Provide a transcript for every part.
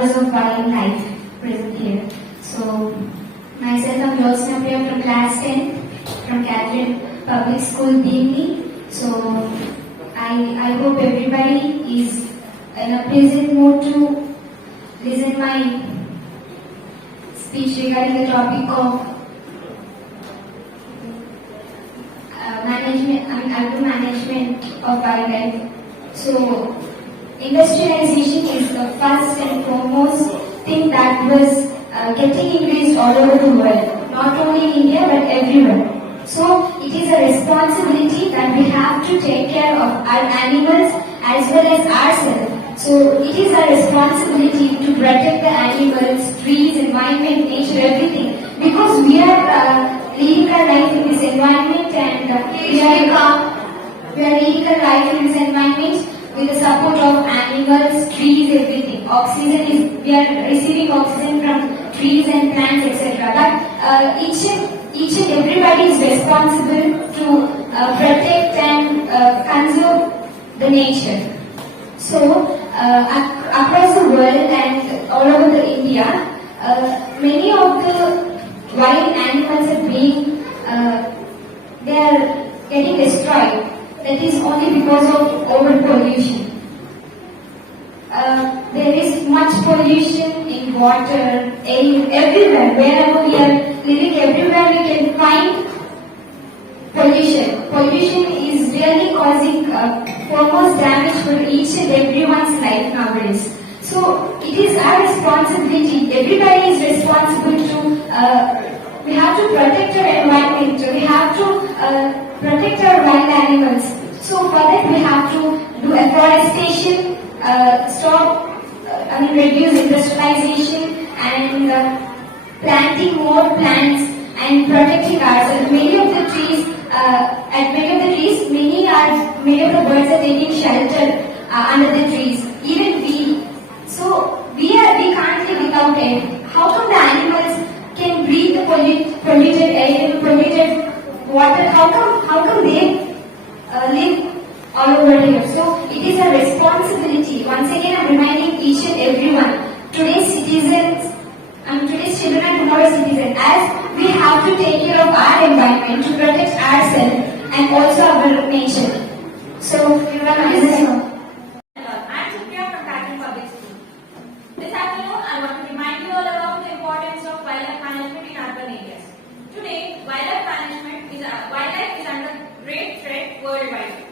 lovers of wildlife present here. So, myself, I'm Jyotsna Priya from class 10 from Catherine Public School, Bheemili. So, I hope everybody is in a pleasant mood to listen my speech regarding the topic of urban management of wildlife. So, industrialization is the first and foremost thing that was getting increased all over the world, not only in India but everywhere. So, it is a responsibility that we have to take care of our animals as well as ourselves. So, it is our responsibility to protect the animals, trees, environment, nature, everything, because we are leading our life in this environment, and we are leading our life in this environment with the support of animals, trees, everything. Oxygen is, we are receiving oxygen from trees and plants, etc. But each and everybody is responsible to protect and conserve the nature. So, across the world and all over the India, many of the wild animals are being, they are getting destroyed. That is only because of over pollution. There is much pollution in water, air, everywhere. Wherever we are living, everywhere we can find pollution. Pollution is really causing foremost damage for each and everyone's life nowadays. So it is our responsibility. Everybody is responsible to. We have to protect our environment. We have to protect our wild animals. So for that we have to do afforestation, reduce industrialization, and planting more plants and protecting ourselves. Many of the trees, many of the birds are taking shelter under the trees. Even we, so we can't live without air. How come the animals can breathe the polluted air, polluted water? How come they live all over here? So it is a responsibility. Once again, I'm reminding each and everyone, today's citizens, today's children and tomorrow's citizens, as we have to take care of our environment to protect ourselves and also our nature. So, you are listening. This afternoon, I want to remind you all about the importance of wildlife management in urban areas. Today, wildlife is under great threat worldwide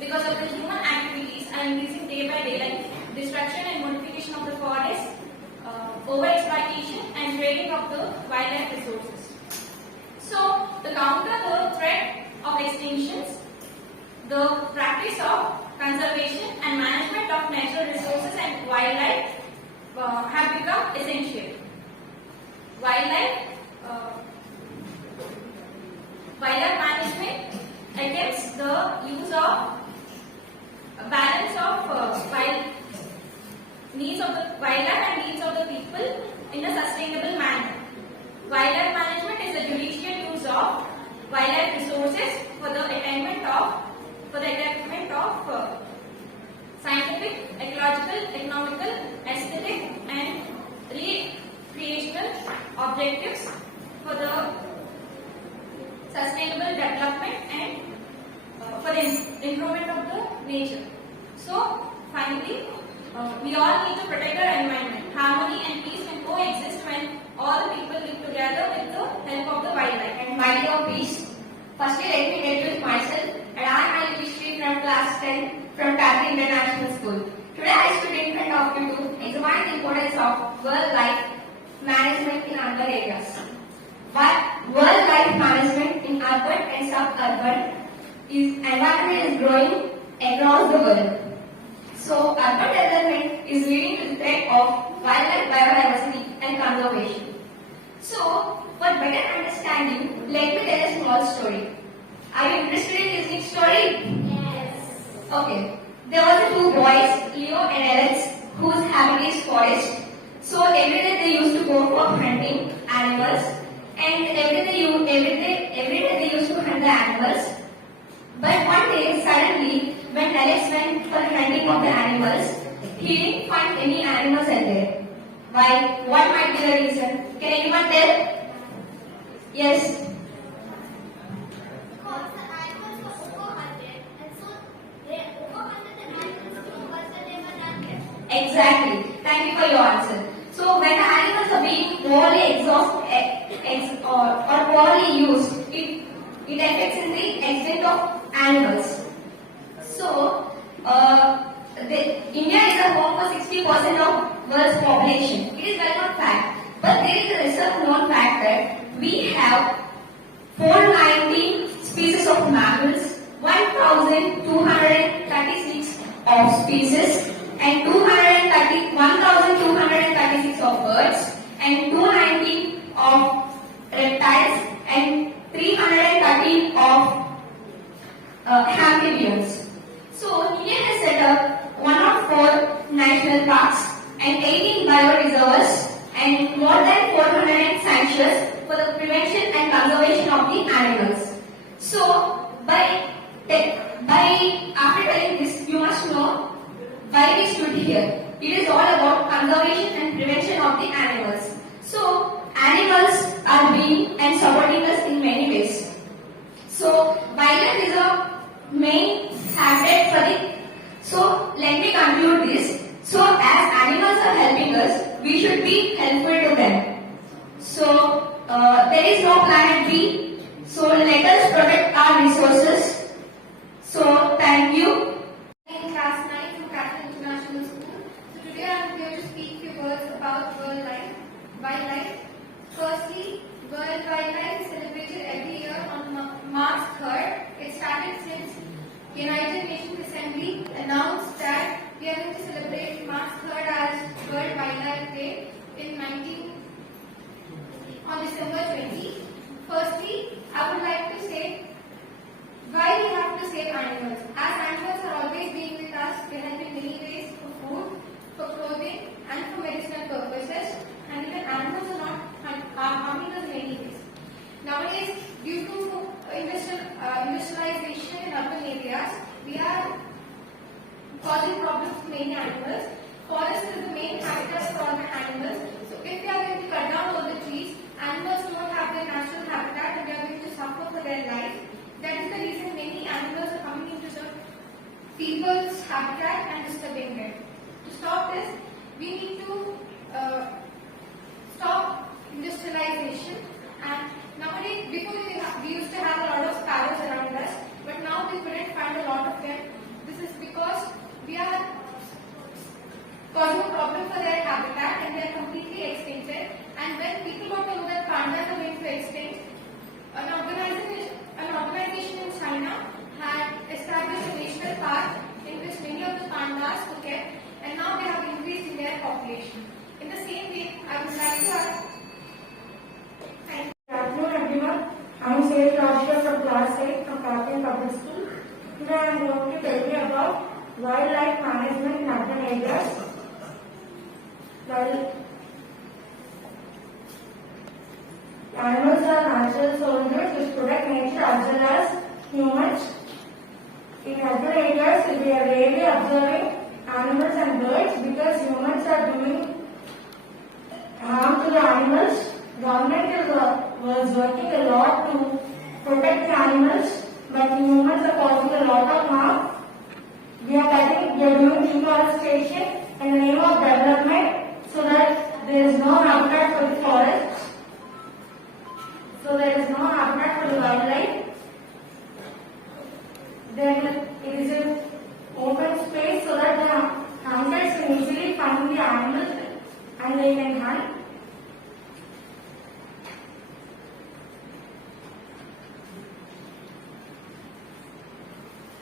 because of the human activities are increasing day by day, like destruction and modification of the forest, overexploitation and trading of the wildlife resources. So, to counter the threat of extinctions, the practice of conservation and management of natural resources and wildlife have become essential. Wildlife management against the use of balance of needs of the wildlife and needs of the people in a sustainable manner. Wildlife management is the judicial use of wildlife resources for the attainment of scientific, ecological, economical, aesthetic and recreational objectives for the sustainable development and for the improvement of the nature. So, finally, we all need to protect our environment. Harmony and peace can coexist when all the people live together with the help of the wildlife. And mind your peace. Firstly, let me introduce myself, and I am Bheemili from class 10 from Catherine International School. Today I stood in front of you to examine the importance of wildlife management in urban areas. But wildlife management in urban and suburban environment is growing across the world. So urban development is leading to the threat of wildlife biodiversity and conservation. So, for better understanding, let me tell a small story. Are you interested in listening story? Yes. Okay. There were two boys, Leo and Alex, whose habit is forest. So every day they used to go for hunting animals, and every day they used to hunt the animals. But one day, suddenly, when Alex went for hunting of the animals, he didn't find any animals out there. Why? What might be the reason? Can anyone tell? Yes. Because the animals were overhunted, and so they overhunted the animals too much that they were not kept. Exactly. Thank you for your answer. So when the animals are being poorly or poorly used, it affects in the extent of animals. So India is a home for 60% of world's population. It is well known fact. But there is a research known fact that we have 490 species of mammals, 1,236 of species, and 1,236 of birds, and 290 of reptiles, and 330 of amphibians. So India has set up 104 national parks and 18 bioreserves and more than 400 sanctuaries for the prevention and conservation of the animals. So after telling this, you must know why we stood here. It is all about conservation and prevention of the animals. So animals are being and supporting us in many ways. So wildlife is a main habitat for the. So let me conclude this. So as animals are helping us, we should be helpful to them. So there is no planet B. So let us protect our resources. So thank you. In class 9 from Catholic International School. So today I am here to speak few words about wildlife. Firstly, World Wildlife is celebrated every year on March 3rd. It started since United Nations Assembly announced that we are going to celebrate March 3rd as World Wildlife Day on December 20. Firstly, I would like to say why we have to save animals. As animals are always being with us, they help in many ways for food, for clothing, and for medicinal purposes. And even animals are not harming us in many ways. Nowadays, due to industrialization in urban areas, we are causing problems to many animals. Forest is the main habitat for all the animals. So if we are going to cut down all the trees, animals don't have their natural habitat and they are going to suffer for their life. That is the reason many animals are coming into the people's habitat and disturbing them. To stop this, we need to stop industrialization. And nowadays, before we used to have a lot of sparrows around us, but now we couldn't find a lot of them. This is because we are causing a problem for their habitat and they are completely extincted. And when people got to know that pandas are going to extinct, an organization in China had established a national park in which many of the pandas were kept, and now they have increased in their population. In the same way, I would like to ask. Thank you. Good afternoon, everyone. I am Seth Rashia from Class 8 from Catholic Public School. Today I am going to tell you about wildlife management in urban areas. Animals are natural soldiers which protect nature as well as humans. In urban areas, we are rarely observing animals and birds because humans are doing harm to the animals. Government was working a lot to protect the animals, but humans are causing a lot of harm. We are doing deforestation in the name of development so that there is no habitat for the forests. So there is no habitat for the wildlife. Then it is an open space so that the hunters can easily find the animals and they can hunt.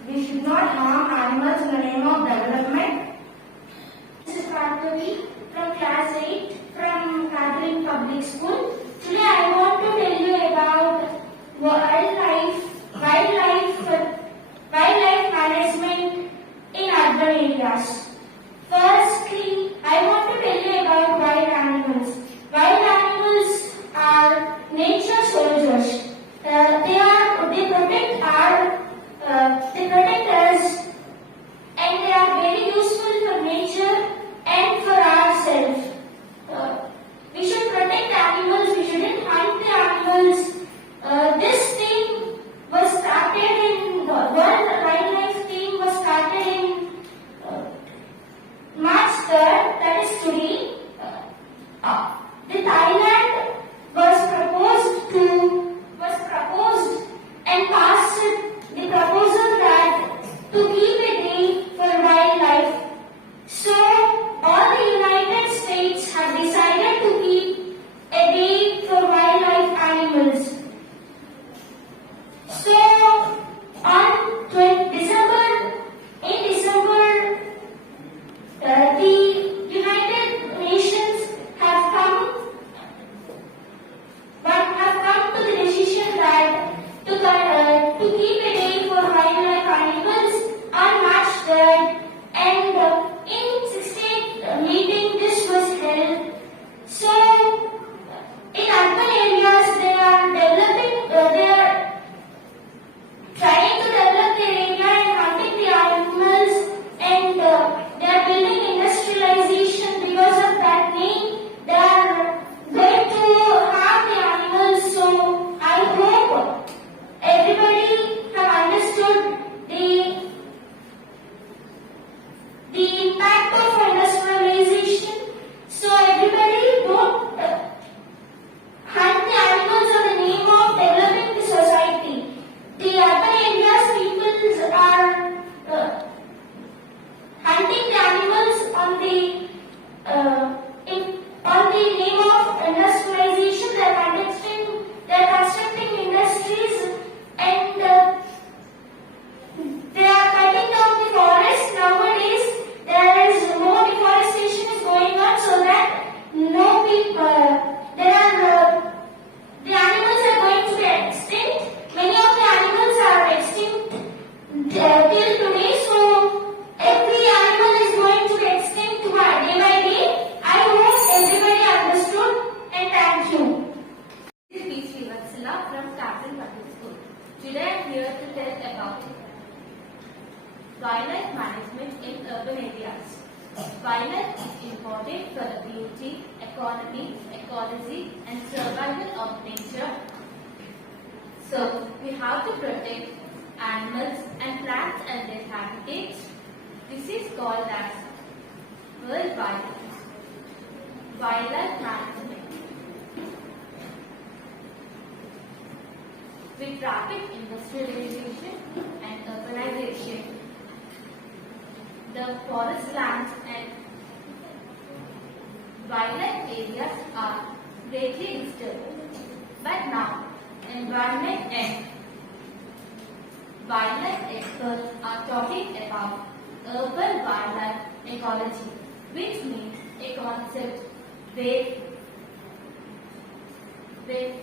We should not harm animals in the name of development. This is Bheemili from Class 8 from Catholic Public School. Today I want to tell you about wildlife management in urban areas. Firstly, I want to tell you about wild animals. Wild animals are nature soldiers. They protect us, and they are very useful about wildlife management in urban areas. Wildlife is important for the beauty, economy, ecology and survival of nature. So we have to protect animals and plants and their habitats. This is called as worldwide wildlife management. With rapid industrialization and urbanization, the forest lands and wildlife areas are greatly disturbed. But now, environment and wildlife experts are talking about urban wildlife ecology, which means a concept where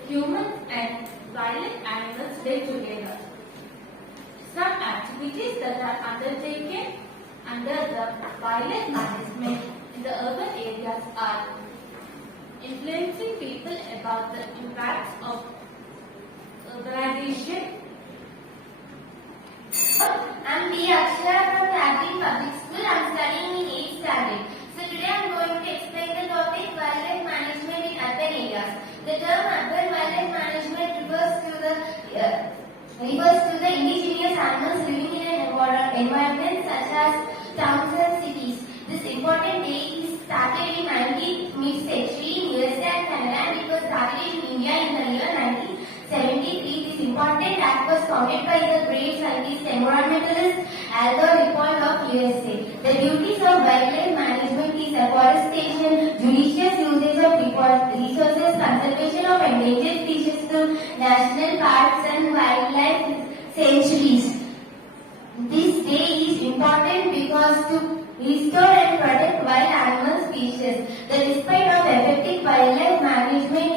humans and wild animals live together. Some activities that are undertaken under the wildlife management in the urban areas are influencing people about the impacts of urbanization. I'm B. Akshara from Catholic Public School. I'm studying in 8th standard. So today I'm going to explain the topic wildlife management in urban areas. The term urban wildlife management refers to the indigenous animals living in an environment such as towns and cities. This important day is started in 19th mid-century in USA and Canada, and it was started in India in the year 1973. This important act was founded by the great scientist environmentalist Albert Leopold of USA. The duties of wildlife management is afforestation, judicious usage of resources, conservation of endangered species through national parks and wildlife sanctuaries. This day is important because to restore and protect wild animal species. The respect of effective wildlife management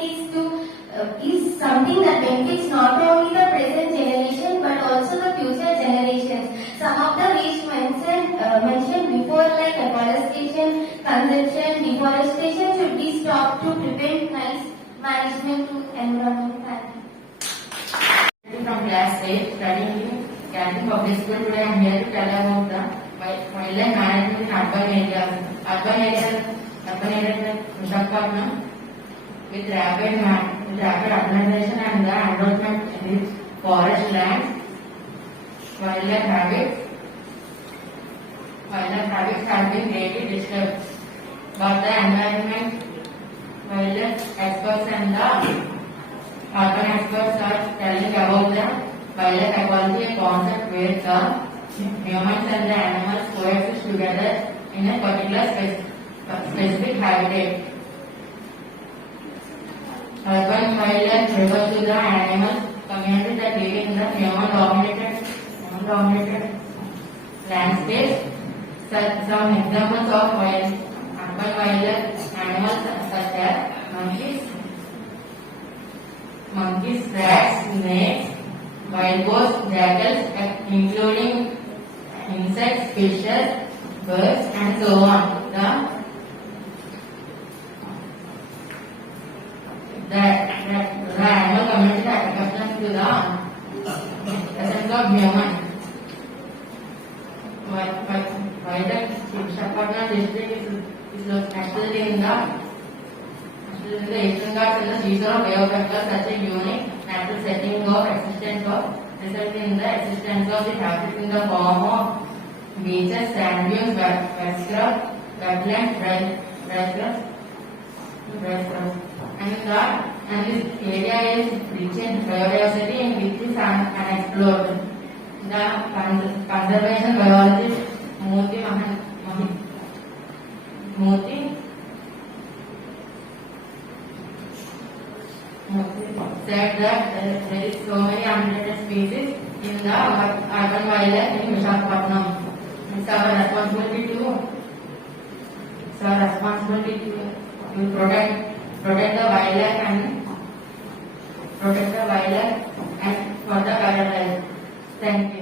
is something that benefits not only the present generation but also the future generations. Some of the which mentioned before, like afforestation, consumption, deforestation should be stopped to prevent nice management to environment. From class 8, studying in Catholic Public School. Today I am here to tell about the wildlife management in urban areas. Urban areas like Visakhapatnam, with rapid urbanization and the encroachment in its forest lands, wildlife habits have been greatly disturbed. But the environment, wildlife experts and the urban experts are telling about the wildlife ecology, a concept where the humans and the animals coexist together in a particular specific habitat. Urban wildlife refers to the animal community that live in the human-dominated landscapes. Some examples of urban wildlife animals such as monkeys, rats, snakes, wild boars, jackals, including insects, fishes, birds, and so on. The animal community that accustomed to the essence of human. While the Visakhapatnam district is located in the Eastern Ghats and the seashore of Bay of Bengal, such a unique natural setting of existence result in the existence of the habitat in the form of beaches, sand dunes, wetlands, dry grass. And this area is rich in biodiversity and which is unexplored. The conservation biologist Murthy said that there is so many unrelated species in the urban wildlife in Visakhapatnam. It's our responsibility to protect the wildlife and for the wildlife. Thank you.